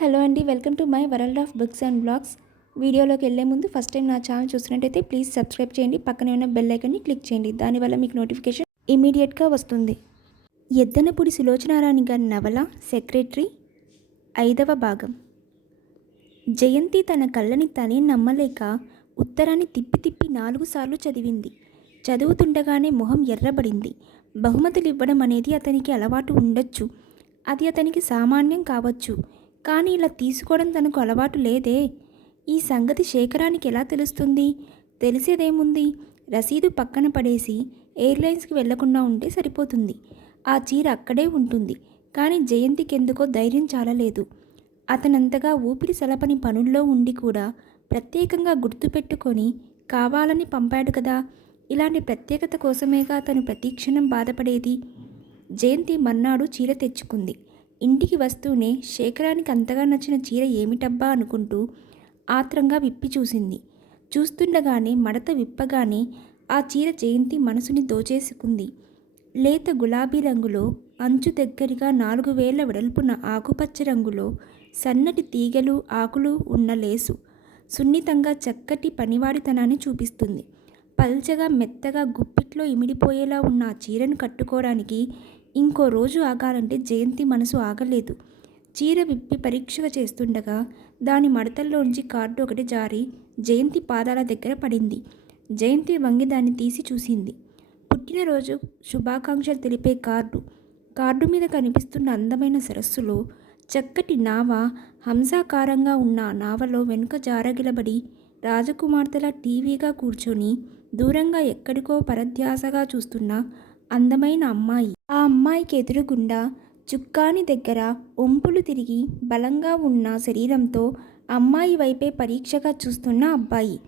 Hello అండి welcome to my world of books and blogs. వీడియోలోకి వెళ్ళే ముందు ఫస్ట్ టైం నా ఛానల్ చూసినట్టయితే ప్లీజ్ సబ్స్క్రైబ్ చేయండి పక్కనే ఉన్న బెల్ ఐకన్ని క్లిక్ చేయండి దానివల్ల మీకు నోటిఫికేషన్ ఇమీడియట్గా వస్తుంది. ఎద్దనపూడి సులోచనారాణి గారి నవల సెక్రటరీ ఐదవ భాగం. జయంతి తన కళ్ళని తనే నమ్మలేక ఉత్తరాన్ని తిప్పి తిప్పి నాలుగు సార్లు చదివింది. చదువుతుండగానే మొహం ఎర్రబడింది. బహుమతులు ఇవ్వడం అనేది అతనికి అలవాటు ఉండొచ్చు. అది అతనికి సామాన్యం కావచ్చు. కానీ ఇలా తీసుకోవడం తనకు అలవాటు లేదే. ఈ సంగతి శేఖరానికి ఎలా తెలుస్తుంది? తెలిసేదేముంది? రసీదు పక్కన పడేసి ఎయిర్లైన్స్కి వెళ్ళకుండా ఉంటే సరిపోతుంది. ఆ చీర అక్కడే ఉంటుంది. కానీ జయంతికి ఎందుకో ధైర్యం చాలలేదు. అతనంతగా ఊపిరి సలపని పనుల్లో ఉండి కూడా ప్రత్యేకంగా గుర్తుపెట్టుకొని కావాలని పంపాడు కదా. ఇలాంటి ప్రత్యేకత కోసమేగా అతను ప్రతీక్షణం బాధపడేది? జయంతి మర్నాడు చీర తెచ్చుకుంది. ఇంటికి వస్తూనే శేఖరానికి అంతగా నచ్చిన చీర ఏమిటబ్బా అనుకుంటూ ఆత్రంగా విప్పి చూసింది. చూస్తుండగానే మడత విప్పగానే ఆ చీర జయంతి మనసుని దోచేసుకుంది. లేత గులాబీ రంగులో అంచు దగ్గరగా నాలుగు వేల వెడల్పున ఆకుపచ్చ రంగులో సన్నటి తీగలు ఆకులు ఉన్న లేసు సున్నితంగా చక్కటి పనివాడితనాన్ని చూపిస్తుంది. పల్చగా మెత్తగా గుప్పిట్లో ఇమిడిపోయేలా ఉన్న ఆ చీరను కట్టుకోవడానికి ఇంకో రోజు ఆగాలంటే జయంతి మనసు ఆగలేదు. చీర విప్పి పరీక్షగా చేస్తుండగా దాని మడతల్లోంచి కార్డు ఒకటి జారి జయంతి పాదాల దగ్గర పడింది. జయంతి వంగి దాన్ని తీసి చూసింది. పుట్టినరోజు శుభాకాంక్షలు తెలిపే కార్డు. కార్డు మీద కనిపిస్తున్న అందమైన సరస్సులో చక్కటి నావ హంసాకారంగా ఉన్న నావలో వెనుక జారగిలబడి రాజకుమార్తెల టీవీగా కూర్చొని దూరంగా ఎక్కడికో పరధ్యాసగా చూస్తున్న అందమైన అమ్మాయి. ఆ అమ్మాయికి ఎదురుగుండా చుక్కాని దగ్గర ఒంపులు తిరిగి బలంగా ఉన్న శరీరంతో అమ్మాయి వైపే పరీక్షగా చూస్తున్న అబ్బాయి.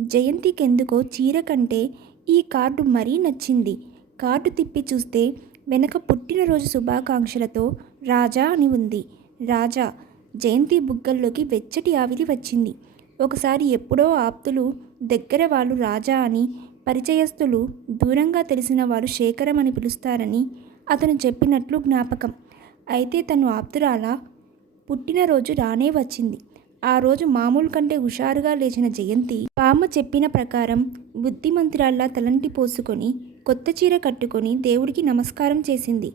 జయంతికెందుకో చీర కంటే ఈ కార్డు మరీ నచ్చింది. కార్డు తిప్పి చూస్తే వెనక పుట్టినరోజు శుభాకాంక్షలతో రాజా అని ఉంది. రాజా జయంతి బుగ్గల్లోకి వెచ్చటి ఆవిరి వచ్చింది. ఒకసారి ఎప్పుడో ఆప్తులు దగ్గర వాళ్ళు రాజా అని పరిచయస్తులు దూరంగా తెలిసిన వారు శేఖరం అని పిలుస్తారని అతను చెప్పినట్లు జ్ఞాపకం. అయితే తను ఆప్తురాల పుట్టినరోజు రానే వచ్చింది. ఆ రోజు మామూలు కంటే హుషారుగా లేచిన జయంతి బామ్మ చెప్పిన ప్రకారం బుద్ధిమంతురాల్లా తలంటి పోసుకొని కొత్త చీర కట్టుకొని దేవుడికి నమస్కారం చేసింది.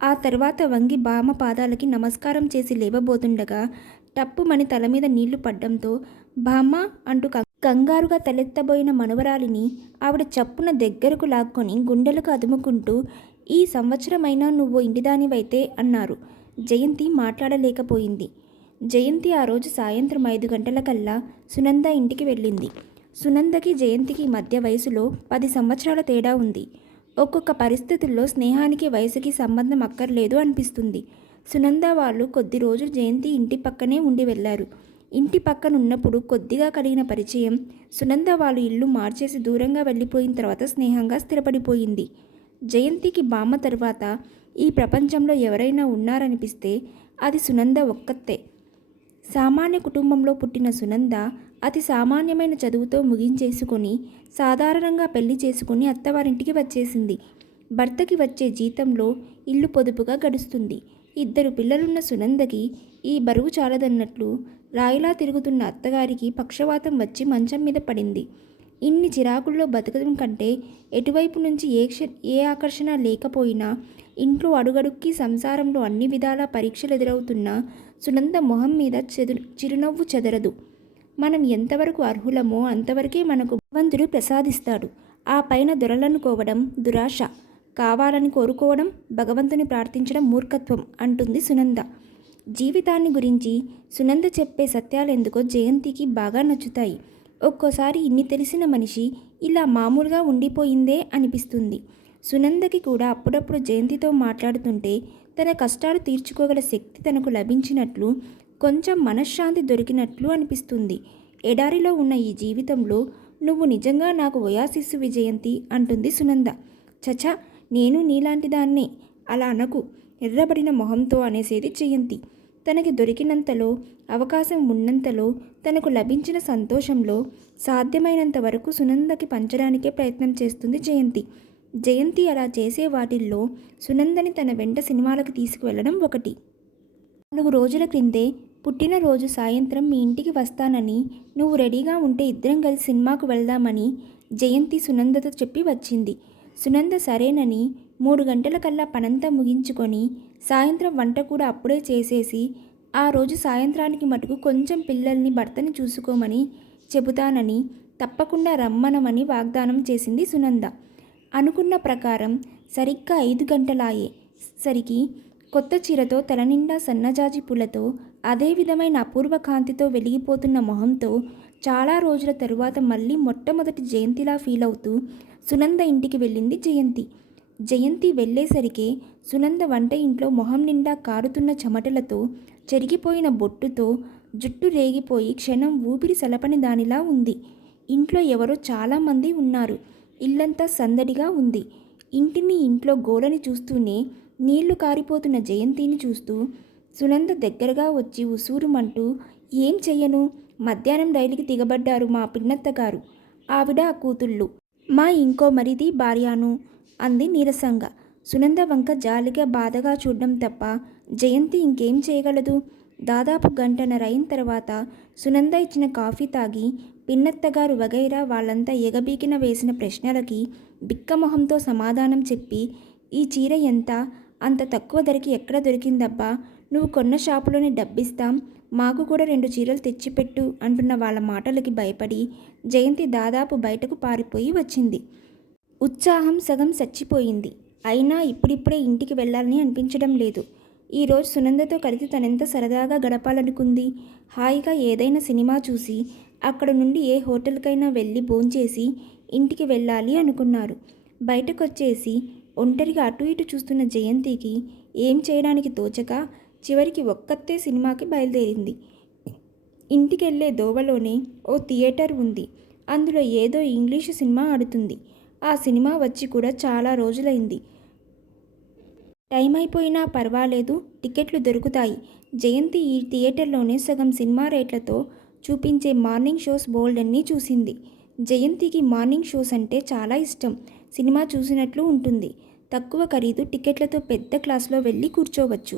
ఆ తర్వాత వంగి బామ్మ పాదాలకి నమస్కారం చేసి లేవబోతుండగా టప్పుమని తల మీద నీళ్ళు పడ్డంతో బామ్మ అంటూ కంగారుగా తలెత్తబోయిన మనవరాలిని ఆవిడ చప్పున దగ్గరకు లాక్కొని గుండెలకు అదుముకుంటూ ఈ సంవత్సరమైనా నువ్వు ఇంటిదానివైతే అన్నారు. జయంతి మాట్లాడలేకపోయింది. జయంతి ఆ రోజు సాయంత్రం ఐదు గంటలకల్లా సునంద ఇంటికి వెళ్ళింది. సునందకి జయంతికి మధ్య వయసులో పది సంవత్సరాల తేడా ఉంది. ఒక్కొక్క పరిస్థితుల్లో స్నేహానికి వయసుకి సంబంధం అక్కర్లేదు అనిపిస్తుంది. సునంద వాళ్ళు కొద్ది రోజులు జయంతి ఇంటి పక్కనే ఉండి వెళ్ళారు. ఇంటి పక్కన ఉన్నప్పుడు కొద్దిగా కలిగిన పరిచయం సునంద వాళ్ళు ఇల్లు మార్చేసి దూరంగా వెళ్ళిపోయిన తర్వాత స్నేహంగా స్థిరపడిపోయింది. జయంతికి బామ్మ తర్వాత ఈ ప్రపంచంలో ఎవరైనా ఉన్నారనిపిస్తే అది సునంద ఒక్కతే. సామాన్య కుటుంబంలో పుట్టిన సునంద అతి సామాన్యమైన చదువుతో ముగించేసుకొని సాధారణంగా పెళ్ళి చేసుకుని అత్తవారింటికి వచ్చేసింది. భర్తకి వచ్చే జీతంలో ఇల్లు పొదుపుగా గడుస్తుంది. ఇద్దరు పిల్లలున్న సునందకి ఈ బరువు చాలదన్నట్లు రాయిలా తిరుగుతున్న అత్తగారికి పక్షవాతం వచ్చి మంచం మీద పడింది. ఇన్ని చిరాకుల్లో బతకడం కంటే ఎటువైపు నుంచి ఏ క్ష ఏ ఆకర్షణ లేకపోయినా ఇంట్లో అడుగడుక్కి సంసారంలో అన్ని విధాల పరీక్షలు ఎదురవుతున్న సునంద మొహం మీద చెదు చిరునవ్వు చెదరదు. మనం ఎంతవరకు అర్హులమో అంతవరకే మనకు భగవంతుడు ప్రసాదిస్తాడు. ఆ పైన దొరలనుకోవడం దురాశ. కావాలని కోరుకోవడం భగవంతుని ప్రార్థించడం మూర్ఖత్వం అంటుంది సునంద. జీవితాన్ని గురించి సునంద చెప్పే సత్యాలెందుకో జయంతికి బాగా నచ్చుతాయి. ఒక్కోసారి ఇన్ని తెలిసిన మనిషి ఇలా మామూలుగా ఉండిపోయిందే అనిపిస్తుంది. సునందకి కూడా అప్పుడప్పుడు జయంతితో మాట్లాడుతుంటే తన కష్టాలు తీర్చుకోగల శక్తి తనకు లభించినట్లు కొంచెం మనశ్శాంతి దొరికినట్లు అనిపిస్తుంది. ఎడారిలో ఉన్న ఈ జీవితంలో నువ్వు నిజంగా నాకు వయాసిస్సు విజయంతి అంటుంది సునంద. చచా నేను నీలాంటి దాన్నే. అలా అనకు. ఎర్రబడిన మొహంతో అనేసేది జయంతి. తనకి దొరికినంతలో అవకాశం ఉన్నంతలో తనకు లభించిన సంతోషంలో సాధ్యమైనంత వరకు సునందకి పంచడానికే ప్రయత్నం చేస్తుంది జయంతి. జయంతి అలా చేసే వాటిల్లో సునందని తన వెంట సినిమాలకు తీసుకువెళ్ళడం ఒకటి. నాలుగు రోజుల క్రిందే పుట్టినరోజు సాయంత్రం మీ ఇంటికి వస్తానని నువ్వు రెడీగా ఉంటే ఇద్దరం కలిసి సినిమాకు వెళ్దామని జయంతి సునందతో చెప్పి వచ్చింది. సునంద సరేనని మూడు గంటలకల్లా పనంతా ముగించుకొని సాయంత్రం వంట కూడా అప్పుడే చేసేసి ఆ రోజు సాయంత్రానికి మటుకు కొంచెం పిల్లల్ని భర్తని చూసుకోమని చెబుతానని తప్పకుండా రమ్మనమని వాగ్దానం చేసింది సునంద. అనుకున్న ప్రకారం సరిగ్గా ఐదు గంటలాయే సరికి కొత్త చీరతో తలనిండా సన్నజాజి పూలతో అదే విధమైన అపూర్వ కాంతితో వెలిగిపోతున్న మొహంతో చాలా రోజుల తరువాత మళ్ళీ మొట్టమొదటి జయంతిలా ఫీల్ అవుతూ సునంద ఇంటికి వెళ్ళింది జయంతి. జయంతి వెళ్ళేసరికి సునంద వంట ఇంట్లో మొహం నిండా కారుతున్న చెమటలతో చెరిగిపోయిన బొట్టుతో జుట్టు రేగిపోయి క్షణం ఊపిరి సలపని దానిలా ఉంది. ఇంట్లో ఎవరో చాలామంది ఉన్నారు. ఇల్లంతా సందడిగా ఉంది. ఇంటిని ఇంట్లో గోడని చూస్తూనే నీళ్ళు కారిపోతున్న జయంతిని చూస్తూ సునంద దగ్గరగా వచ్చి ఉసూరుమంటూ ఏం చెయ్యను? మధ్యాహ్నం రైలుకి దిగబడ్డారు మా పిన్నత్తగారు. ఆవిడ ఆ కూతుళ్ళు. మా ఇంకో మరిది భార్యాను. అంది నీరసంగా. సునంద వంక జాలిగా బాధగా చూడడం తప్ప జయంతి ఇంకేం చేయగలదు? దాదాపు గంటన్నర అయిన తర్వాత సునంద ఇచ్చిన కాఫీ తాగి పిన్నత్తగారు వగైరా వాళ్ళంతా ఎగబీకిన వేసిన ప్రశ్నలకి బిక్కమొహంతో సమాధానం చెప్పి ఈ చీర ఎంత? అంత తక్కువ ధరకి ఎక్కడ దొరికిందబ్బా? నువ్వు కొన్న షాపులోనే డబ్బిస్తాం. మాకు కూడా రెండు చీరలు తెచ్చిపెట్టు అంటున్న వాళ్ళ మాటలకి భయపడి జయంతి దాదాపు బయటకు పారిపోయి వచ్చింది. ఉత్సాహం సగం చచ్చిపోయింది. అయినా ఇప్పుడిప్పుడే ఇంటికి వెళ్ళాలని అనిపించడం లేదు. ఈరోజు సునందతో కలిసి తనెంత సరదాగా గడపాలనుకుంది? హాయిగా ఏదైనా సినిమా చూసి అక్కడ నుండి ఏ హోటల్కైనా వెళ్ళి భోంచేసి ఇంటికి వెళ్ళాలి అనుకున్నారు. బయటకొచ్చేసి ఒంటరిగా అటు ఇటు చూస్తున్న జయంతికి ఏం చేయడానికి తోచక చివరికి ఒక్కతే సినిమాకి బయలుదేరింది. ఇంటికెళ్ళే దోవలోనే ఓ థియేటర్ ఉంది. అందులో ఏదో ఇంగ్లీషు సినిమా ఆడుతుంది. ఆ సినిమా వచ్చి కూడా చాలా రోజులైంది. టైం అయిపోయినా పర్వాలేదు టికెట్లు దొరుకుతాయి. జయంతి ఈ థియేటర్లోనే సగం సినిమా రేట్లతో చూపించే మార్నింగ్ షోస్ బోల్డ్ అన్నీ చూసింది. జయంతికి మార్నింగ్ షోస్ అంటే చాలా ఇష్టం. సినిమా చూసినట్లు ఉంటుంది. తక్కువ ఖరీదు టికెట్లతో పెద్ద క్లాస్లో వెళ్ళి కూర్చోవచ్చు.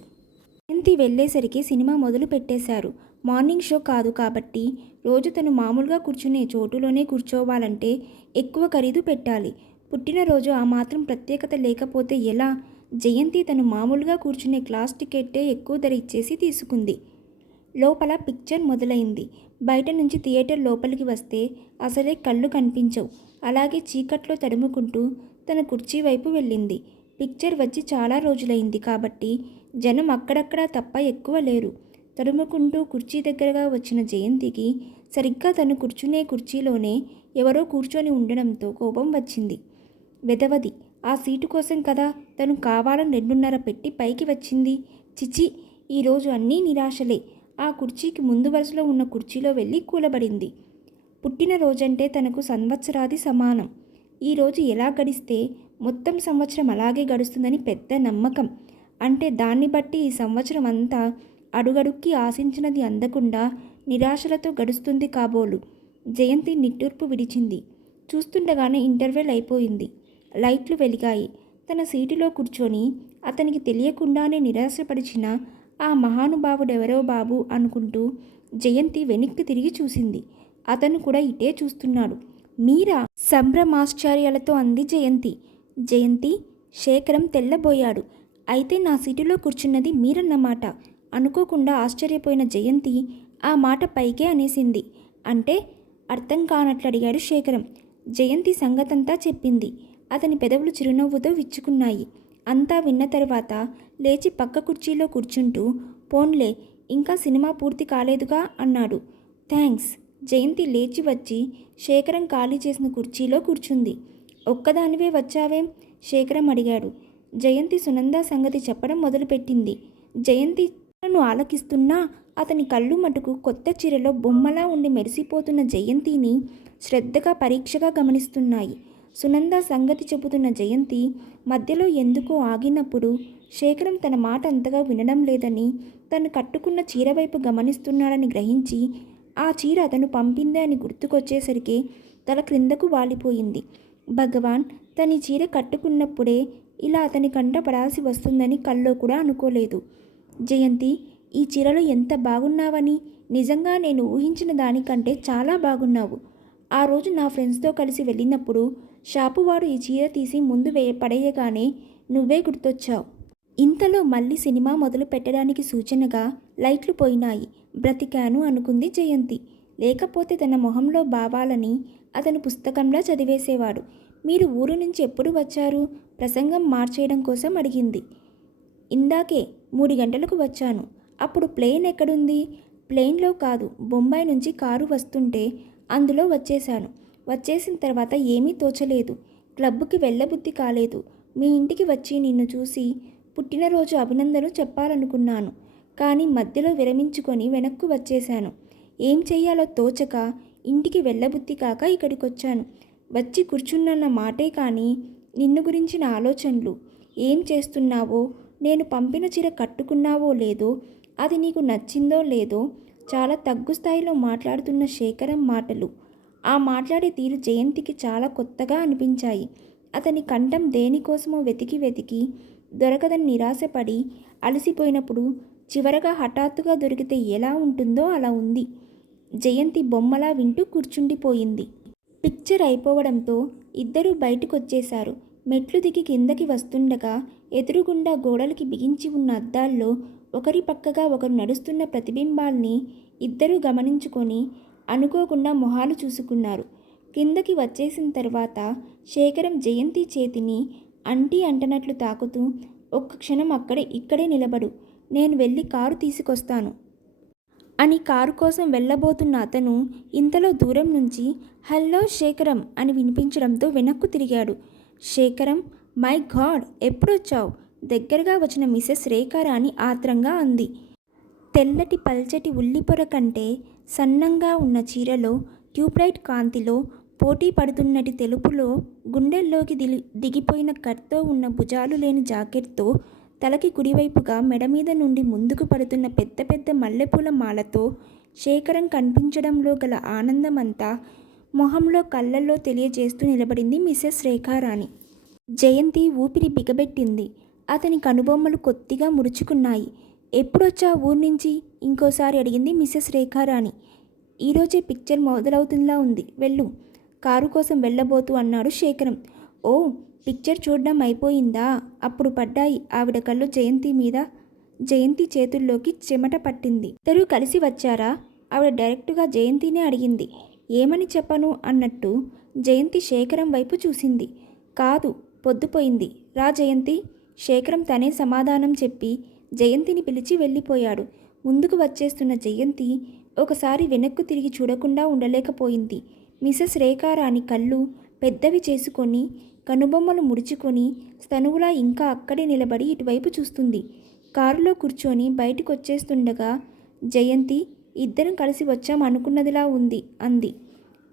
జయంతి వెళ్ళేసరికి సినిమా మొదలు పెట్టేశారు మార్నింగ్ షో కాదు కాబట్టి రోజు తను మామూలుగా కూర్చునే చోటులోనే కూర్చోవాలంటే ఎక్కువ ఖరీదు పెట్టాలి. పుట్టినరోజు ఆ మాత్రం ప్రత్యేకత లేకపోతే ఎలా? జయంతి తను మామూలుగా కూర్చునే క్లాస్ టికెట్టే ఎక్కువ ధర ఇచ్చేసి తీసుకుంది. లోపల పిక్చర్ మొదలైంది. బయట నుంచి థియేటర్ లోపలికి వస్తే అసలే కళ్ళు కనిపించవు. అలాగే చీకట్లో తడుముకుంటూ తన కుర్చీ వైపు వెళ్ళింది. పిక్చర్ వచ్చి చాలా రోజులైంది కాబట్టి జనం అక్కడక్కడా తప్ప ఎక్కువ లేరు. తడుముకుంటూ కుర్చీ దగ్గరగా వచ్చిన జయంతికి సరిగ్గా తను కూర్చునే కుర్చీలోనే ఎవరో కూర్చొని ఉండడంతో కోపం వచ్చింది. వెదవది ఆ సీటు కోసం కదా తను కావాలని రెండున్నర పెట్టి పైకి వచ్చింది. చిచి ఈరోజు అన్నీ నిరాశలే. ఆ కుర్చీకి ముందు వరుసలో ఉన్న కుర్చీలో వెళ్ళి కూలబడింది. పుట్టినరోజంటే తనకు సంవత్సరాది సమానం. ఈరోజు ఎలా గడిస్తే మొత్తం సంవత్సరం అలాగే గడుస్తుందని పెద్ద నమ్మకం. అంటే దాన్ని బట్టి ఈ సంవత్సరం అంతా అడుగడుక్కి ఆశించినది అందకుండా నిరాశలతో గడుస్తుంది కాబోలు. జయంతి నిట్టూర్పు విడిచింది. చూస్తుండగానే ఇంటర్వెల్ అయిపోయింది. లైట్లు వెలిగాయి. తన సీటులో కూర్చొని అతనికి తెలియకుండానే నిరాశపరిచిన ఆ మహానుభావుడెవరో బాబు అనుకుంటూ జయంతి వెనక్కి తిరిగి చూసింది. అతను కూడా ఇటే చూస్తున్నాడు. మీరా? సంభ్రమాశ్చర్యాలతో అంది జయంతి. జయంతి శేఖరం తెల్లబోయాడు. అయితే నా సీటులో కూర్చున్నది మీరన్నమాట. అనుకోకుండా ఆశ్చర్యపోయిన జయంతి ఆ మాట పైకే అనేసింది. అంటే అర్థం కానట్లు అడిగాడు శేఖరం. జయంతి సంగతంతా చెప్పింది. అతని పెదవులు చిరునవ్వుతో విచ్చుకున్నాయి. అంతా విన్న తర్వాత లేచి పక్క కుర్చీలో కూర్చుంటూ పోన్లే ఇంకా సినిమా పూర్తి కాలేదుగా అన్నాడు. థ్యాంక్స్ జయంతి లేచి వచ్చి శేఖరం ఖాళీ చేసిన కుర్చీలో కూర్చుంది. ఒక్కదానివే వచ్చావేం శేఖరం అడిగాడు. జయంతి సునంద సంగతి చెప్పడం మొదలుపెట్టింది. జయంతి ను ఆలకిస్తున్నా అతని కళ్ళు మటుకు కొత్త చీరలో బొమ్మలా ఉండి మెరిసిపోతున్న జయంతిని శ్రద్ధగా పరీక్షగా గమనిస్తున్నాయి. సునంద సంగతి చెబుతున్న జయంతి మధ్యలో ఎందుకో ఆగినప్పుడు శేఖరం తన మాట అంతగా వినడం లేదని తను కట్టుకున్న చీర వైపు గమనిస్తున్నాడని గ్రహించి ఆ చీర అతను పంపిందే అని గుర్తుకొచ్చేసరికి తల క్రిందకు వాలిపోయింది. భగవాన్ తని చీర కట్టుకున్నప్పుడే ఇలా అతని కంట పడాల్సి వస్తుందని కల్లో కూడా అనుకోలేదు. జయంతి ఈ చీరలో ఎంత బాగున్నావని? నిజంగా నేను ఊహించిన దానికంటే చాలా బాగున్నావు. ఆ రోజు నా ఫ్రెండ్స్తో కలిసి వెళ్ళినప్పుడు షాపు వాడు ఈ చీర తీసి ముందు వేయ పడేయగానే నువ్వే గుర్తొచ్చావు. ఇంతలో మళ్ళీ సినిమా మొదలు పెట్టడానికి సూచనగా లైట్లు పోయినాయి. బ్రతికాను అనుకుంది జయంతి. లేకపోతే తన మొహంలో భావాలని అతను పుస్తకంలా చదివేసేవాడు. మీరు ఊరు నుంచి ఎప్పుడు వచ్చారు? ప్రసంగం మార్చేయడం కోసం అడిగింది. ఇందాకే మూడు గంటలకు వచ్చాను. అప్పుడు ప్లేన్ ఎక్కడుంది? ప్లేన్లో కాదు బొంబాయి నుంచి కారు వస్తుంటే అందులో వచ్చేశాను. వచ్చేసిన తర్వాత ఏమీ తోచలేదు. క్లబ్కి వెళ్ళబుద్ధి కాలేదు. మీ ఇంటికి వచ్చి నిన్ను చూసి పుట్టినరోజు అభినందనలు చెప్పాలనుకున్నాను. కానీ మధ్యలో విరమించుకొని వెనక్కు వచ్చేశాను. ఏం చేయాలో తోచక ఇంటికి వెళ్ళబుద్ధి కాక ఇక్కడికి వచ్చాను వచ్చి కూర్చున్నన్న మాటే కానీ నిన్ను గురించిన ఆలోచనలు ఏం చేస్తున్నావో నేను పంపిన చీర కట్టుకున్నావో లేదో అది నీకు నచ్చిందో లేదో చాలా తగ్గు స్థాయిలో మాట్లాడుతున్న శేఖరం మాటలు. ఆ మాట్లాడే తీరు జయంతికి చాలా కొత్తగా అనిపించాయి. అతని కంఠం దేనికోసమో వెతికి వెతికి దొరకదని నిరాశపడి అలసిపోయినప్పుడు చివరగా హఠాత్తుగా దొరికితే ఎలా ఉంటుందో అలా ఉంది. జయంతి బొమ్మలా వింటూ కూర్చుండిపోయింది. పిక్చర్ అయిపోవడంతో ఇద్దరూ బయటకొచ్చేశారు. వచ్చేశారు మెట్లు దిగి కిందకి వస్తుండగా ఎదురుగుండా గోడలకి బిగించి ఉన్న అద్దాల్లో ఒకరి పక్కగా ఒకరు నడుస్తున్న ప్రతిబింబాల్ని ఇద్దరూ గమనించుకొని అనుకోకుండా మొహాలు చూసుకున్నారు. కిందకి వచ్చేసిన తర్వాత శేఖరం జయంతి చేతిని అంటీ అంటనట్లు తాకుతూ ఒక్క క్షణం అక్కడే ఇక్కడే నిలబడు. నేను వెళ్ళి కారు తీసుకొస్తాను. అని కారు కోసం వెళ్ళబోతున్న అతను ఇంతలో దూరం నుంచి హలో శేఖరం అని వినిపించడంతో వెనక్కు తిరిగాడు. శేఖరం మై గాడ్ ఎప్పుడొచ్చావు? దగ్గరగా వచ్చిన మిసెస్ రేఖారాణి ఆత్రంగా అంది. తెల్లటి పల్చటి ఉల్లిపొర కంటే సన్నంగా ఉన్న చీరలో ట్యూబ్లైట్ కాంతిలో పోటీ పడుతున్నటి తెలుపులో గుండెల్లోకి దిలి దిగిపోయిన కట్తో ఉన్న భుజాలు లేని జాకెట్తో తలకి కుడివైపుగా మెడ మీద నుండి ముందుకు పడుతున్న పెద్ద పెద్ద మల్లెపూల మాలతో శేఖరం కనిపించడంలో గల ఆనందమంతా మొహంలో కళ్ళల్లో తెలియజేస్తూ నిలబడింది మిసెస్ రేఖారాణి జయంతి ఊపిరి బిగబెట్టింది. అతని కనుబొమ్మలు కొద్దిగా ముడుచుకున్నాయి. ఎప్పుడొచ్చా ఊరి నుంచి? ఇంకోసారి అడిగింది మిసెస్ రేఖారాణి ఈరోజే పిక్చర్ మొదలవుతుందిలా ఉంది. వెళ్ళు. కారు కోసం వెళ్ళబోతూ అన్నాడు శేఖరం. ఓ పిక్చర్ చూడడం అయిపోయిందా? అప్పుడు పడ్డాయి ఆవిడ కళ్ళు జయంతి మీద. జయంతి చేతుల్లోకి చెమట పట్టింది. ఇద్దరూ కలిసి వచ్చారా? ఆవిడ డైరెక్టుగా జయంతినే అడిగింది. ఏమని చెప్పను అన్నట్టు జయంతి శేఖరం వైపు చూసింది. కాదు పొద్దుపోయింది. రా జయంతి. శేఖరం తనే సమాధానం చెప్పి జయంతిని పిలిచి వెళ్ళిపోయాడు. ముందుకు వచ్చేస్తున్న జయంతి ఒకసారి వెనక్కు తిరిగి చూడకుండా ఉండలేకపోయింది. మిసెస్ రేఖారాణి కళ్ళు పెద్దవి చేసుకొని కనుబొమ్మలు ముడుచుకొని స్తనువులా ఇంకా అక్కడే నిలబడి ఇటువైపు చూస్తుంది. కారులో కూర్చొని బయటకు వచ్చేస్తుండగా జయంతి ఇద్దరం కలిసి వచ్చాం అనుకున్నదిలా ఉంది అంది.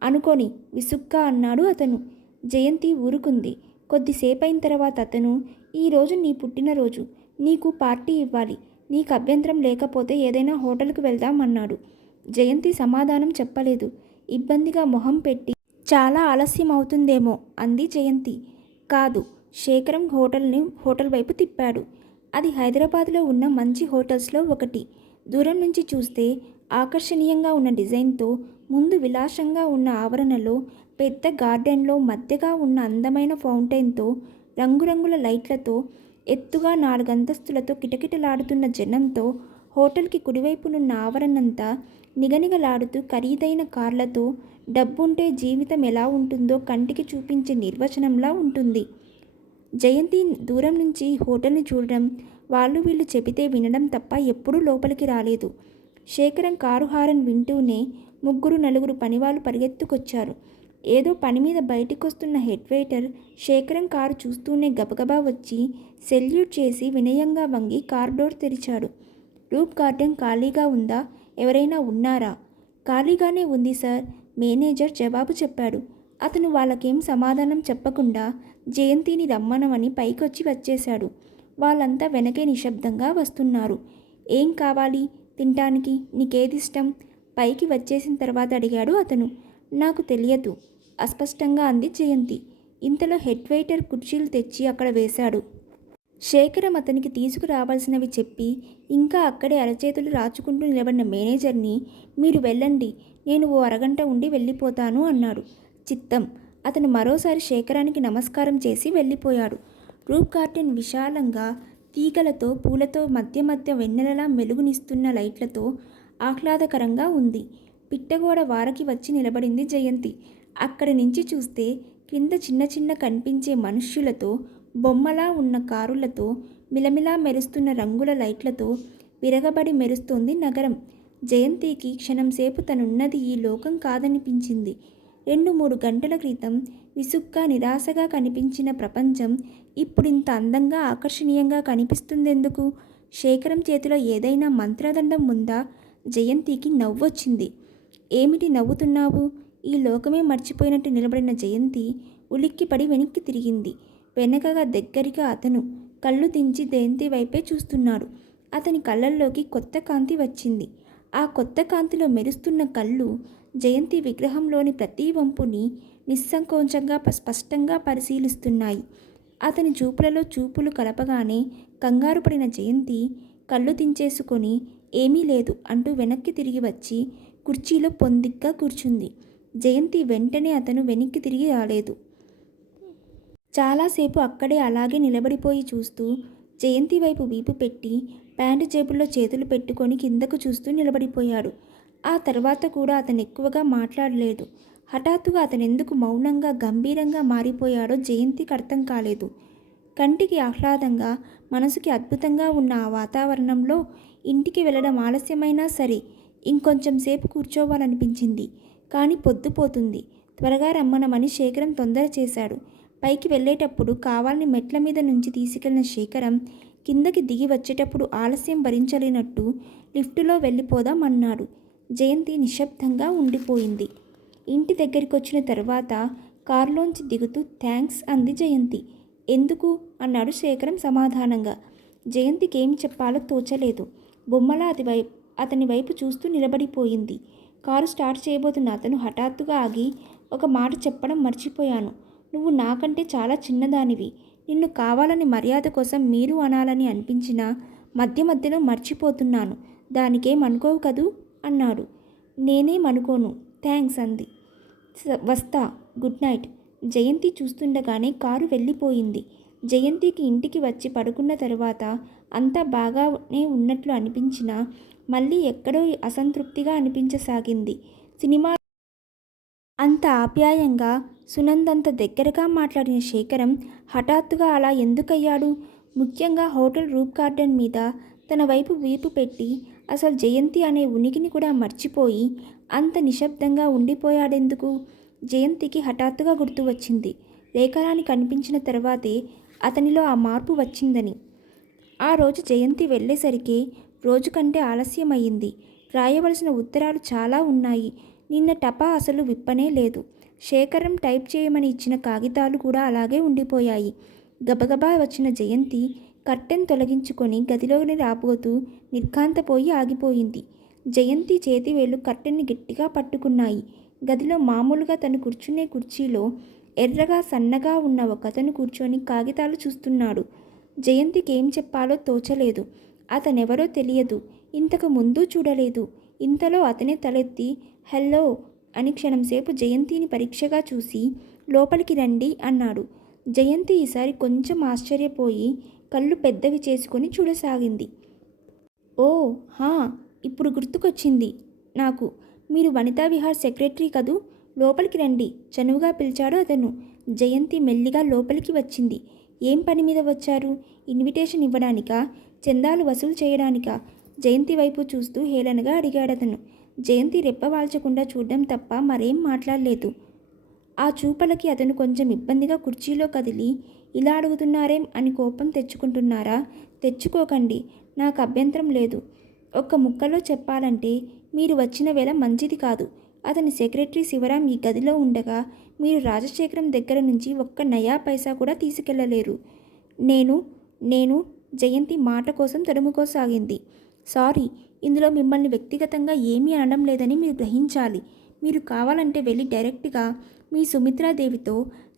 అనుకోని విసుగ్గా అన్నాడు అతను. జయంతి ఊరుకుంది. కొద్దిసేపైన తర్వాత అతను ఈరోజు నీ పుట్టినరోజు నీకు పార్టీ ఇవ్వాలి నీకు అభ్యంతరం లేకపోతే ఏదైనా హోటల్కి వెళ్దాం అన్నాడు. జయంతి సమాధానం చెప్పలేదు. ఇబ్బందిగా మొహం పెట్టి చాలా ఆలస్యం అవుతుందేమో అంది జయంతి. కాదు శేఖరం హోటల్ని హోటల్ వైపు తిప్పాడు. అది హైదరాబాద్లో ఉన్న మంచి హోటల్స్లో ఒకటి. దూరం నుంచి చూస్తే ఆకర్షణీయంగా ఉన్న డిజైన్తో ముందు విలాసంగా ఉన్న ఆవరణలో పెద్ద గార్డెన్లో మధ్యగా ఉన్న అందమైన ఫౌంటైన్తో రంగురంగుల లైట్లతో ఎత్తుగా నాలుగంతస్తులతో కిటకిటలాడుతున్న జనంతో హోటల్కి కుడివైపునున్న ఆవరణంతా నిగనిగలాడుతూ ఖరీదైన కార్లతో డబ్బుంటే జీవితం ఎలా ఉంటుందో కంటికి చూపించే నిర్వచనంలా ఉంటుంది. జయంతి దూరం నుంచి హోటల్ని చూడడం వాళ్ళు వీళ్ళు చెబితే వినడం తప్ప ఎప్పుడూ లోపలికి రాలేదు. శేఖరం కారు హారన్ వింటూనే ముగ్గురు నలుగురు పనివాళ్ళు పరిగెత్తుకొచ్చారు. ఏదో పని మీద బయటికొస్తున్న హెడ్ వెయిటర్ శేఖరం కారు చూస్తూనే గబగబా వచ్చి సెల్యూట్ చేసి వినయంగా వంగి కార్ డోర్ తెరిచాడు. రూప్ గార్డెన్ ఖాళీగా ఉందా? ఎవరైనా ఉన్నారా? ఖాళీగానే ఉంది సార్ మేనేజర్ జవాబు చెప్పాడు. అతను వాళ్ళకేం సమాధానం చెప్పకుండా జయంతిని రమ్మనమని పైకొచ్చి వచ్చేశాడు. వాళ్ళంతా వెనకే నిశ్శబ్దంగా వస్తున్నారు. ఏం కావాలి? తినటానికి నీకేదిష్టం? పైకి వచ్చేసిన తర్వాత అడిగాడు అతను. నాకు తెలియదు. అస్పష్టంగా అంది జయంతి. ఇంతలో హెడ్ వెయిటర్ కుర్చీలు తెచ్చి అక్కడ వేశాడు. శేఖరం అతనికి తీసుకురావాల్సినవి చెప్పి ఇంకా అక్కడే అరచేతులు రాచుకుంటూ నిలబడిన మేనేజర్ని మీరు వెళ్ళండి. నేను ఓ అరగంట ఉండి వెళ్ళిపోతాను అన్నాడు. చిత్తం. అతను మరోసారి శేఖరానికి నమస్కారం చేసి వెళ్ళిపోయాడు. రూప్ గార్డెన్ విశాలంగా తీగలతో పూలతో మధ్య మధ్య వెన్నెలలా మెలుగునిస్తున్న లైట్లతో ఆహ్లాదకరంగా ఉంది. పిట్టగోడ వారకి వచ్చి నిలబడింది జయంతి. అక్కడి నుంచి చూస్తే కింద చిన్న చిన్న కనిపించే మనుష్యులతో బొమ్మలా ఉన్న కారులతో మిలమిలా మెరుస్తున్న రంగుల లైట్లతో విరగబడి మెరుస్తోంది నగరం. జయంతికి క్షణంసేపు తనున్నది ఈ లోకం కాదనిపించింది. రెండు మూడు గంటల క్రితం విసుగ్గా నిరాశగా కనిపించిన ప్రపంచం ఇప్పుడింత అందంగా ఆకర్షణీయంగా కనిపిస్తుందెందుకు? శేఖరం చేతిలో ఏదైనా మంత్రదండం ఉందా? జయంతికి నవ్వొచ్చింది. ఏమిటి నవ్వుతున్నావు? ఈ లోకమే మర్చిపోయినట్టు నిలబడిన జయంతి ఉలిక్కిపడి వెనక్కి తిరిగింది. వెనకగా దగ్గరగా అతను కళ్ళు దించి జయంతి వైపే చూస్తున్నాడు. అతని కళ్ళల్లోకి కొత్త కాంతి వచ్చింది. ఆ కొత్త కాంతిలో మెరుస్తున్న కళ్ళు జయంతి విగ్రహంలోని ప్రతి వంపుని నిస్సంకోచంగా స్పష్టంగా పరిశీలిస్తున్నాయి. అతని చూపులలో చూపులు కలపగానే కంగారు పడిన జయంతి కళ్ళు దించేసుకొని ఏమీ లేదు అంటూ వెనక్కి తిరిగి వచ్చి కుర్చీలో పొందిగ్గా కూర్చుంది. జయంతి వెంటనే అతను వెనక్కి తిరిగి రాలేదు. చాలాసేపు అక్కడే అలాగే నిలబడిపోయి చూస్తూ జయంతి వైపు వీపు పెట్టి ప్యాంటు జేబుల్లో చేతులు పెట్టుకొని కిందకు చూస్తూ నిలబడిపోయాడు. ఆ తర్వాత కూడా అతను ఎక్కువగా మాట్లాడలేదు. హఠాత్తుగా అతను ఎందుకు మౌనంగా గంభీరంగా మారిపోయాడో జయంతికి అర్థం కాలేదు. కంటికి ఆహ్లాదంగా మనసుకి అద్భుతంగా ఉన్న ఆ వాతావరణంలో ఇంటికి వెళ్ళడం ఆలస్యమైనా సరే ఇంకొంచెం సేపు కూర్చోవాలనిపించింది. కానీ పొద్దుపోతుంది త్వరగా రమ్మనమని శేఖరం తొందర చేశాడు. పైకి వెళ్ళేటప్పుడు కావాలని మెట్ల మీద నుంచి తీసుకెళ్ళిన శేఖరం కిందకి దిగి వచ్చేటప్పుడు ఆలస్యం భరించలేనట్టు లిఫ్టులో వెళ్ళిపోదాం అన్నాడు. జయంతి నిశ్శబ్దంగా ఉండిపోయింది. ఇంటి దగ్గరికి వచ్చిన తర్వాత కారులోంచి దిగుతూ థ్యాంక్స్ అంది జయంతి. ఎందుకు? అన్నాడు శేఖరం సమాధానంగా. జయంతికి ఏం చెప్పాలో తోచలేదు. బొమ్మలా అది వైపు అతని వైపు చూస్తూ నిలబడిపోయింది. కారు స్టార్ట్ చేయబోతున్న అతను హఠాత్తుగా ఆగి ఒక మాట చెప్పడం మర్చిపోయాను. నువ్వు నాకంటే చాలా చిన్నదానివి. నిన్ను కావాలని మర్యాద కోసం మీరు అనాలని అనిపించినా మధ్య మధ్యలో మర్చిపోతున్నాను. దానికేం అనుకోవు కదూ? అన్నాడు. నేనేమనుకోను. థ్యాంక్స్ అంది. వస్తా గుడ్ నైట్. జయంతి చూస్తుండగానే కారు వెళ్ళిపోయింది. జయంతికి ఇంటికి వచ్చి పడుకున్న తరువాత అంతా బాగానే ఉన్నట్లు అనిపించినా మళ్ళీ ఎక్కడో అసంతృప్తిగా అనిపించసాగింది. సినిమా అంత ఆప్యాయంగా సునందంత దగ్గరగా మాట్లాడిన శేఖరం హఠాత్తుగా అలా ఎందుకయ్యాడు? ముఖ్యంగా హోటల్ రూప్ గార్డెన్ మీద తన వైపు వీపు పెట్టి అసలు జయంతి అనే ఉనికిని కూడా మర్చిపోయి అంత నిశ్శబ్దంగా ఉండిపోయాడెందుకు? జయంతికి హఠాత్తుగా గుర్తు వచ్చింది. రేఖారాణి కనిపించిన తర్వాతే అతనిలో ఆ మార్పు వచ్చిందని. ఆ రోజు జయంతి వెళ్ళేసరికి రోజు కంటే ఆలస్యమయ్యింది. రాయవలసిన ఉత్తరాలు చాలా ఉన్నాయి. నిన్న టపా అసలు విప్పనే లేదు. శేఖరం టైప్ చేయమని ఇచ్చిన కాగితాలు కూడా అలాగే ఉండిపోయాయి. గబగబా వచ్చిన జయంతి కర్టెన్ తొలగించుకొని గదిలోని రాబోతూ నిర్ఘాంతపోయి ఆగిపోయింది. జయంతి చేతివేళ్ళు కర్టెన్ని గట్టిగా పట్టుకున్నాయి. గదిలో మామూలుగా తను కూర్చునే కుర్చీలో ఎర్రగా సన్నగా ఉన్న ఒకతను కూర్చొని కాగితాలు చూస్తున్నాడు. జయంతికి ఏం చెప్పాలో తోచలేదు. అతనెవరో తెలియదు. ఇంతకు ముందు చూడలేదు. ఇంతలో అతనే తలెత్తి హలో అని క్షణంసేపు జయంతిని పరీక్షగా చూసి లోపలికి రండి అన్నాడు. జయంతి ఈసారి కొంచెం ఆశ్చర్యపోయి కళ్ళు పెద్దవి చేసుకొని చూడసాగింది. ఓ హా ఇప్పుడు గుర్తుకొచ్చింది. నాకు మీరు వనితా విహార్ సెక్రటరీ కదూ? లోపలికి రండి చనువుగా పిలిచాడు అతను. జయంతి మెల్లిగా లోపలికి వచ్చింది. ఏం పని మీద వచ్చారు? ఇన్విటేషన్ ఇవ్వడానికా? చందాలు వసూలు చేయడానికా? జయంతి వైపు చూస్తూ హేళనగా అడిగాడతను. జయంతి రెప్పవాల్చకుండా చూడడం తప్ప మరేం మాట్లాడలేదు. ఆ చూపలకి అతను కొంచెం ఇబ్బందిగా కుర్చీలో కదిలి ఇలా అడుగుతున్నారేం అని కోపం తెచ్చుకుంటున్నారా? తెచ్చుకోకండి నాకు అభ్యంతరం లేదు. ఒక్క ముక్కలో చెప్పాలంటే మీరు వచ్చిన వేళ మంచిది కాదు. అతని సెక్రటరీ శివరాం ఈ గదిలో ఉండగా మీరు రాజశేఖరం దగ్గర నుంచి ఒక్క నయా పైసా కూడా తీసుకెళ్ళలేరు. నేను నేను జయంతి మాట కోసం తడుముకోసాగింది. సారీ ఇందులో మిమ్మల్ని వ్యక్తిగతంగా ఏమీ అనడం లేదని మీరు గ్రహించాలి. మీరు కావాలంటే వెళ్ళి డైరెక్ట్గా మీ సుమిత్రాదేవితో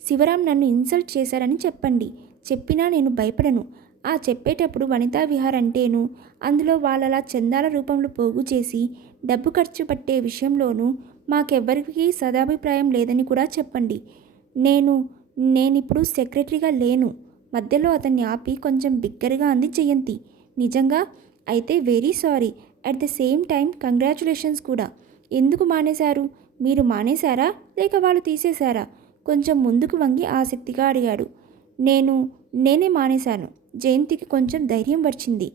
శివరాం నన్ను ఇన్సల్ట్ చేశారని చెప్పండి. చెప్పినా నేను భయపడను. ఆ చెప్పేటప్పుడు వనితా విహార్ అంటేను అందులో వాళ్ళలా చందాల రూపంలో పోగు చేసి డబ్బు ఖర్చు పట్టే విషయంలోనూ మాకెవ్వరికీ సదాభిప్రాయం లేదని కూడా చెప్పండి. నేను నేనిప్పుడు సెక్రటరీగా లేను. మధ్యలో అతన్ని ఆపి కొంచెం బిగ్గరగా అంది జయంతి. నిజంగా? అయితే very sorry. At the same time congratulations కూడా. ఎందుకు మానేశారు? మీరు మానేశారా? లేక వాళ్ళు తీసేశారా? కొంచెం ముందుకు వంగి ఆసక్తిగా అడిగాడు. నేను నేనే మానేశాను. జయంతికి కొంచెం ధైర్యం వచ్చింది.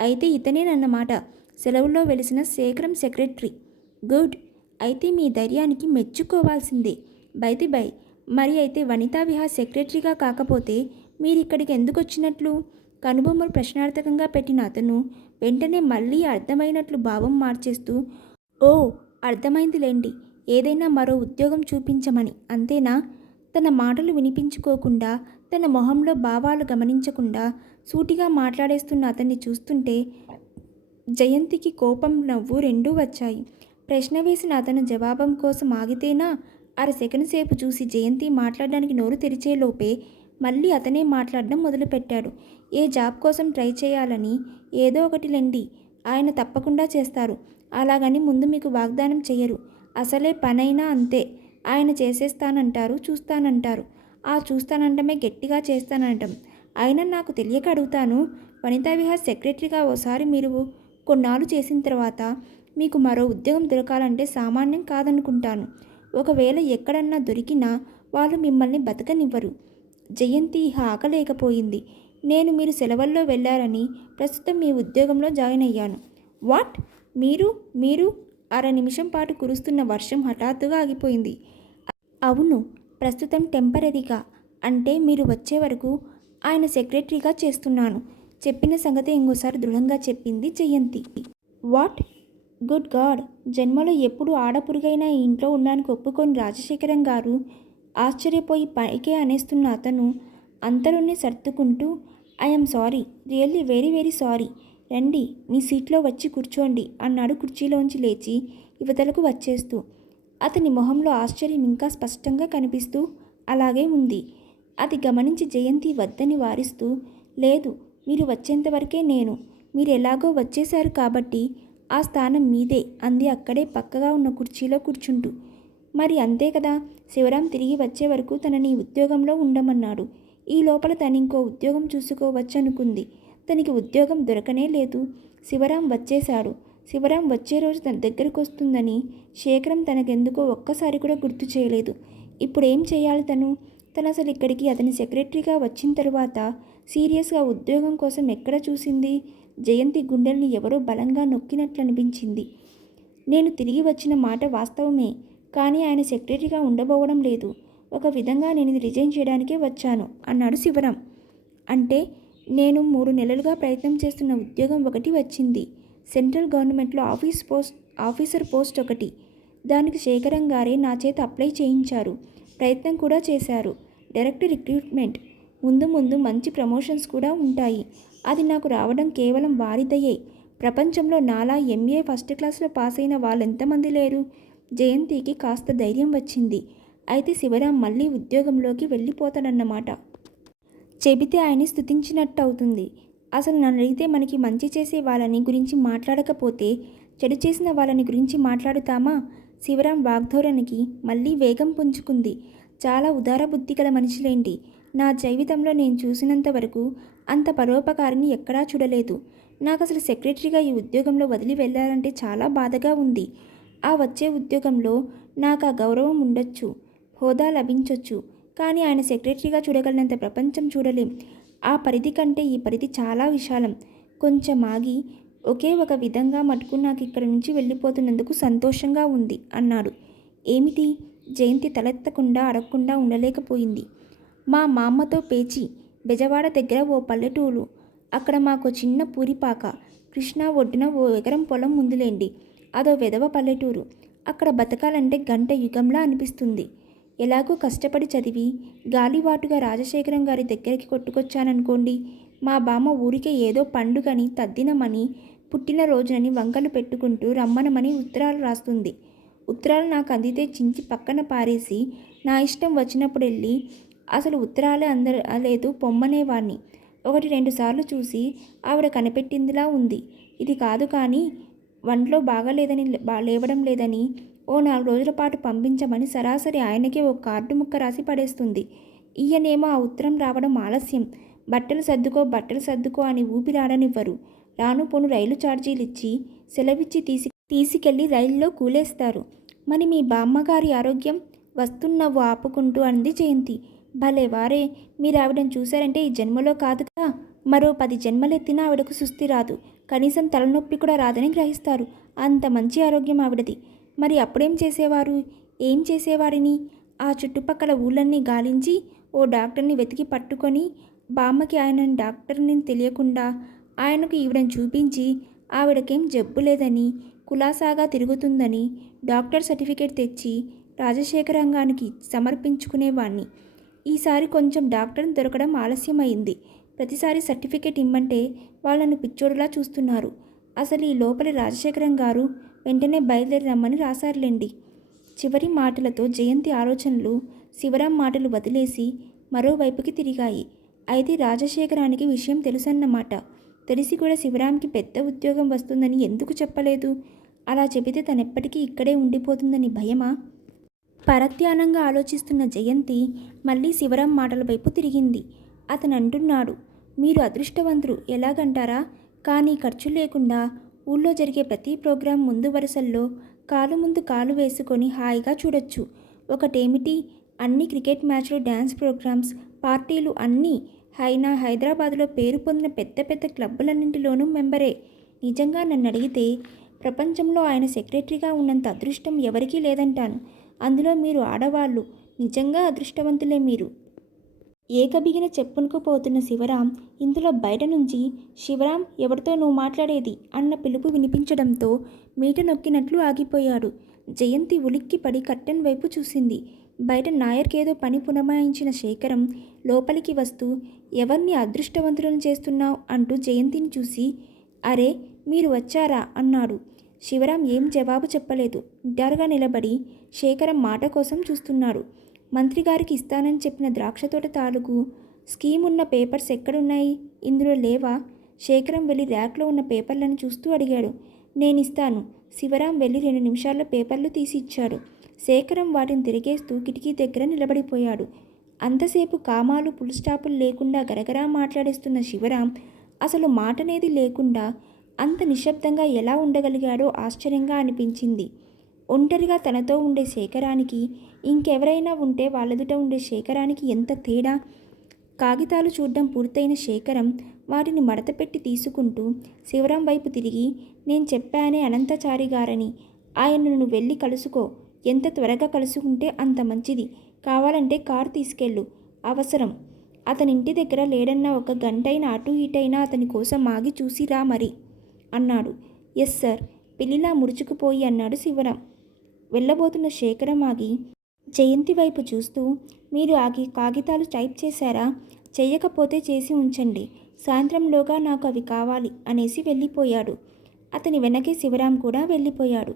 అయితే ఇతనేనన్నమాట సెలవుల్లో వెలిసిన శేఖరం సెక్రటరీ. గుడ్. అయితే మీ ధైర్యానికి మెచ్చుకోవాల్సిందే. By the by. మరి అయితే వనితా విహార్ సెక్రటరీగా కాకపోతే మీరు ఇక్కడికి ఎందుకు వచ్చినట్లు కనుబొమ్మలు ప్రశ్నార్థకంగా పెట్టిన అతను వెంటనే మళ్ళీ అర్థమైనట్లు భావం మార్చేస్తూ ఓ అర్థమైందిలేండి. ఏదైనా మరో ఉద్యోగం చూపించమని అంతేనా? తన మాటలు వినిపించుకోకుండా తన మొహంలో భావాలు గమనించకుండా సూటిగా మాట్లాడేస్తున్న అతన్ని చూస్తుంటే జయంతికి కోపం నవ్వు రెండూ వచ్చాయి. ప్రశ్న వేసిన అతను జవాబం కోసం ఆగితేనా? అర సెకండ్ సేపు చూసి జయంతి మాట్లాడడానికి నోరు తెరిచేలోపే మళ్ళీ అతనే మాట్లాడడం మొదలుపెట్టాడు. ఏ జాబ్ కోసం ట్రై చేయాలని ఏదో ఒకటి లెండి. ఆయన తప్పకుండా చేస్తారు. అలాగని ముందు మీకు వాగ్దానం చేయరు అసలే పనైనా అంతే. ఆయన చేసేస్తానంటారు చూస్తానంటారు. ఆ చూస్తానంటమే గట్టిగా చేస్తానంటాం. అయినా నాకు తెలియక అడుగుతాను వనితా విహార్ సెక్రటరీగా ఓసారి మీరు కొన్నాళ్ళు చేసిన తర్వాత మీకు మరో ఉద్యోగం దొరకాలంటే సామాన్యం కాదనుకుంటాను. ఒకవేళ ఎక్కడన్నా దొరికినా వాళ్ళు మిమ్మల్ని బతకనివ్వరు. జయంతి ఇహ ఆకలేకపోయింది. నేను మీరు సెలవుల్లో వెళ్ళారని ప్రస్తుతం మీ ఉద్యోగంలో జాయిన్ అయ్యాను. వాట్? మీరు మీరు అర నిమిషం పాటు కురుస్తున్న వర్షం హఠాత్తుగా ఆగిపోయింది. అవును ప్రస్తుతం టెంపరరీగా అంటే మీరు వచ్చే వరకు ఆయన సెక్రటరీగా చేస్తున్నాను. చెప్పిన సంగతి ఇంకోసారి దృఢంగా చెప్పింది జయంతి. వాట్? Good God! జన్మలో ఎప్పుడు ఆడపురుగైనా ఈ ఇంట్లో ఉండడానికి ఒప్పుకొని రాజశేఖరం గారు ఆశ్చర్యపోయి పైకే అనేస్తున్న అతను అంతలోనే సర్దుకుంటూ I'm sorry really very very sorry. రండి మీ సీట్లో వచ్చి కూర్చోండి అన్నాడు కుర్చీలోంచి లేచి యువతలకు వచ్చేస్తూ. అతని మొహంలో ఆశ్చర్యం ఇంకా స్పష్టంగా కనిపిస్తూ అలాగే ఉంది. అది గమనించి జయంతి వద్దని వారిస్తూ లేదు మీరు వచ్చేంతవరకే నేను. మీరు ఎలాగో వచ్చేశారు కాబట్టి ఆ స్థానం మీదే అంది అక్కడే పక్కగా ఉన్న కుర్చీలో కూర్చుంటూ. మరి అంతే కదా శివరాం తిరిగి వచ్చే వరకు తనని ఉద్యోగంలో ఉండమన్నాడు. ఈ లోపల తను ఇంకో ఉద్యోగం చూసుకోవచ్చనుకుంది. తనకి ఉద్యోగం దొరకనే లేదు. శివరాం వచ్చేశాడు. శివరాం వచ్చే రోజు తన దగ్గరకు వస్తుందని శేఖరం తనకెందుకో ఒక్కసారి కూడా గుర్తు చేయలేదు. ఇప్పుడు ఏం చేయాలి తను? తను అసలు ఇక్కడికి అతని సెక్రటరీగా వచ్చిన తర్వాత సీరియస్గా ఉద్యోగం కోసం ఎక్కడ చూసింది? జయంతి గుండెల్ని ఎవరో బలంగా నొక్కినట్లు అనిపించింది. నేను తిరిగి వచ్చిన మాట వాస్తవమే కానీ ఆయన సెక్రటరీగా ఉండబోవడం లేదు. ఒక విధంగా నేను రిజైన్ చేయడానికే వచ్చాను అన్నాడు శివరాం. అంటే నేను మూడు నెలలుగా ప్రయత్నం చేస్తున్న ఉద్యోగం ఒకటి వచ్చింది. సెంట్రల్ గవర్నమెంట్లో ఆఫీస్ పోస్ట్ ఆఫీసర్ పోస్ట్ ఒకటి. దానికి శేఖరం గారే నా చేత అప్లై చేయించారు. ప్రయత్నం కూడా చేశారు. Direct recruitment. ముందు ముందు మంచి ప్రమోషన్స్ కూడా ఉంటాయి. అది నాకు రావడం కేవలం వారిదయే. ప్రపంచంలో నాలా ఎంఏ ఫస్ట్ క్లాస్లో పాస్ అయిన వాళ్ళు ఎంతమంది లేరు? జయంతికి కాస్త ధైర్యం వచ్చింది. అయితే శివరాం మళ్ళీ ఉద్యోగంలోకి వెళ్ళిపోతాడన్నమాట. చెబితే ఆయన్ని స్థుతించినట్టు అవుతుంది అసలు నన్ను అడిగితే మనకి మంచి చేసే వాళ్ళని గురించి మాట్లాడకపోతే చెడు చేసిన వాళ్ళని గురించి మాట్లాడుతామా? శివరాం వాగ్ధోరణికి మళ్ళీ వేగం పుంజుకుంది. చాలా ఉదార బుద్ధి గల మనిషిలేంటి? నా జీవితంలో నేను చూసినంత వరకు అంత పరోపకారిని ఎక్కడా చూడలేదు. నాకు అసలు సెక్రటరీగా ఈ ఉద్యోగంలో వదిలి వెళ్ళాలంటే చాలా బాధగా ఉంది. ఆ వచ్చే ఉద్యోగంలో నాకు ఆ గౌరవం ఉండొచ్చు హోదా లభించొచ్చు. కానీ ఆయన సెక్రటరీగా చూడగలిగినంత ప్రపంచం చూడలేం. ఆ పరిధి కంటే ఈ పరిధి చాలా విశాలం. కొంచెం ఆగి ఒకే ఒక విధంగా మటుకు నాకు ఇక్కడ నుంచి వెళ్ళిపోతున్నందుకు సంతోషంగా ఉంది అన్నాడు. ఏమిటి? జయంతి తలెత్తకుండా అడగకుండా ఉండలేకపోయింది. మా మామతో పేచి బెజవాడ దగ్గర ఓ పల్లెటూరు. అక్కడ మాకు చిన్న పూరిపాక కృష్ణా ఒడ్డున ఓ ఎకరం పొలం ముందులేండి అదో వెధవ పల్లెటూరు. అక్కడ బతకాలంటే గంట యుగంలా అనిపిస్తుంది. ఎలాగో కష్టపడి చదివి గాలివాటుగా రాజశేఖరం గారి దగ్గరికి కొట్టుకొచ్చాననుకోండి మా బామ్మ ఊరికే ఏదో పండుగని తద్దినమని పుట్టినరోజునని వంకలు పెట్టుకుంటూ రమ్మనమని ఉత్తరాలు రాస్తుంది. ఉత్తరాలు నాకు అందితే చించి పక్కన పారేసి నా ఇష్టం వచ్చినప్పుడు వెళ్ళి అసలు ఉత్తరాలే అందలేదు పొమ్మనేవాణ్ణి ఒకటి రెండు సార్లు చూసి ఆవిడ కనిపెట్టిందిలా ఉంది. ఇది కాదు కానీ వంటలో బాగాలేదని లేవడం లేదని ఓ నాలుగు రోజుల పాటు పంపించమని సరాసరి ఆయనకే ఓ కార్డు ముక్క రాసి పడేస్తుంది. ఈయనేమో ఆ ఉత్తరం రావడం ఆలస్యం. బట్టలు సర్దుకో బట్టలు సర్దుకో అని ఊపిరాడనివ్వరు రాను పోను రైలు ఛార్జీలు ఇచ్చి సెలవిచ్చి తీసి తీసుకెళ్ళి రైల్లో కూలేస్తారు. మరి మీ బామ్మగారి ఆరోగ్యం? వస్తున్నవ్వు ఆపుకుంటూ అంది జయంతి. భలే వారే! మీరు ఆవిడని చూశారంటే ఈ జన్మలో కాదు కదా! మరో పది జన్మలెత్తినా ఆవిడకు సుస్థి రాదు కనీసం తలనొప్పి కూడా రాదని గ్రహిస్తారు. అంత మంచి ఆరోగ్యం ఆవిడది. మరి అప్పుడేం చేసేవారు? ఏం చేసేవాడిని ఆ చుట్టుపక్కల ఊళ్ళన్నీ గాలించి ఓ డాక్టర్ని వెతికి పట్టుకొని బామ్మకి ఆయన డాక్టర్ని తెలియకుండా ఆయనకు ఈవిడని చూపించి ఆవిడకేం జబ్బు లేదని కులాసాగా తిరుగుతుందని డాక్టర్ సర్టిఫికేట్ తెచ్చి రాజశేఖరంగానికి సమర్పించుకునేవాణ్ణి. ఈసారి కొంచెం డాక్టర్ దొరకడం ఆలస్యమైంది. ప్రతిసారి సర్టిఫికేట్ ఇమ్మంటే వాళ్ళను పిచ్చోడులా చూస్తున్నారు. అసలు ఈ లోపలి రాజశేఖరం గారు వెంటనే బయలుదేరి రమ్మని రాశారులేండి. చివరి మాటలతో జయంతి ఆలోచనలు శివరాం మాటలు వదిలేసి మరోవైపుకి తిరిగాయి. అయితే రాజశేఖరానికి విషయం తెలుసన్నమాట. తెలిసి కూడా శివరాంకి పెద్ద ఉద్యోగం వస్తుందని ఎందుకు చెప్పలేదు? అలా చెబితే తనెప్పటికీ ఇక్కడే ఉండిపోతుందని భయమా? పరధ్యానంగా ఆలోచిస్తున్న జయంతి మళ్ళీ శివరాం మాటల వైపు తిరిగింది. అతను అంటున్నాడు మీరు అదృష్టవంతులు ఎలాగంటారా? కానీ ఖర్చు లేకుండా ఊళ్ళో జరిగే ప్రతి ప్రోగ్రాం ముందు వరుసల్లో కాలు ముందు కాలు వేసుకొని హాయిగా చూడొచ్చు. ఒకటేమిటి? అన్ని క్రికెట్ మ్యాచ్లు డ్యాన్స్ ప్రోగ్రామ్స్ పార్టీలు అన్నీ అయినా హైదరాబాద్లో పేరు పొందిన పెద్ద పెద్ద క్లబ్బులన్నింటిలోనూ మెంబరే. నిజంగా నన్ను అడిగితే ప్రపంచంలో ఆయన సెక్రటరీగా ఉన్నంత అదృష్టం ఎవరికీ లేదంటాను. అందులో మీరు ఆడవాళ్ళు. నిజంగా అదృష్టవంతులే మీరు. ఏకబిగిన చెప్పునుకుపోతున్న శివరాం ఇందులో బయట నుంచి శివరాం ఎవరితో నువ్వు మాట్లాడేది? అన్న పిలుపు వినిపించడంతో మీట నొక్కినట్లు ఆగిపోయాడు. జయంతి ఉలిక్కిపడి కట్టెన్ వైపు చూసింది. బయట నాయర్కేదో పని పునమాయించిన శేఖరం లోపలికి వస్తూ ఎవరిని అదృష్టవంతులను చేస్తున్నావు? అంటూ జయంతిని చూసి అరే మీరు వచ్చారా? అన్నాడు. శివరాం ఏం జవాబు చెప్పలేదు. నిటారుగా నిలబడి శేఖరం మాట కోసం చూస్తున్నాడు. మంత్రి గారికి ఇస్తానని చెప్పిన ద్రాక్ష తోట తాలూకు స్కీమ్ ఉన్న పేపర్స్ ఎక్కడున్నాయి? ఇందులో లేవా? శేఖరం వెళ్ళి ర్యాక్లో ఉన్న పేపర్లను చూస్తూ అడిగాడు. నేను ఇస్తాను. శివరాం వెళ్ళి రెండు నిమిషాల్లో పేపర్లు తీసి ఇచ్చాడు. శేఖరం వాటిని తిరిగేస్తూ కిటికీ దగ్గర నిలబడిపోయాడు. అంతసేపు కామాలు పుల్ స్టాపులు లేకుండా గరగరా మాట్లాడేస్తున్న శివరాం అసలు మాటనేది లేకుండా అంత నిశ్శబ్దంగా ఎలా ఉండగలిగాడో ఆశ్చర్యంగా అనిపించింది. ఒంటరిగా తనతో ఉండే శేఖరానికి ఇంకెవరైనా ఉంటే వాళ్ళదుట ఉండే శేఖరానికి ఎంత తేడా? కాగితాలు చూడడం పూర్తయిన శేఖరం వాటిని మడతపెట్టి తీసుకుంటూ శివరాం వైపు తిరిగి నేను చెప్పానే అనంతచారి గారని. ఆయనను వెళ్ళి కలుసుకో. ఎంత త్వరగా కలుసుకుంటే అంత మంచిది. కావాలంటే కారు తీసుకెళ్ళు. అవసరం. అతని ఇంటి దగ్గర లేడన్న ఒక గంటైనా అటు ఇటైనా అతని కోసం ఆగి చూసిరా మరి అన్నాడు. Yes sir. పెళ్ళిలా ముడుచుకుపోయి అన్నాడు శివరాం. వెళ్ళబోతున్న శేఖరం ఆగి జయంతి వైపు చూస్తూ మీరు ఆగి కాగితాలు టైప్ చేశారా? చేయకపోతే చేసి ఉంచండి. సాయంత్రంలోగా నాకు అవి కావాలి అనేసి వెళ్ళిపోయాడు. అతని వెనకే శివరాం కూడా వెళ్ళిపోయాడు.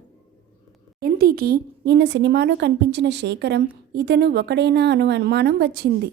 జయంతికి నిన్న సినిమాలో కనిపించిన శేఖరం ఇతను ఒకడేనా అను అనుమానం వచ్చింది.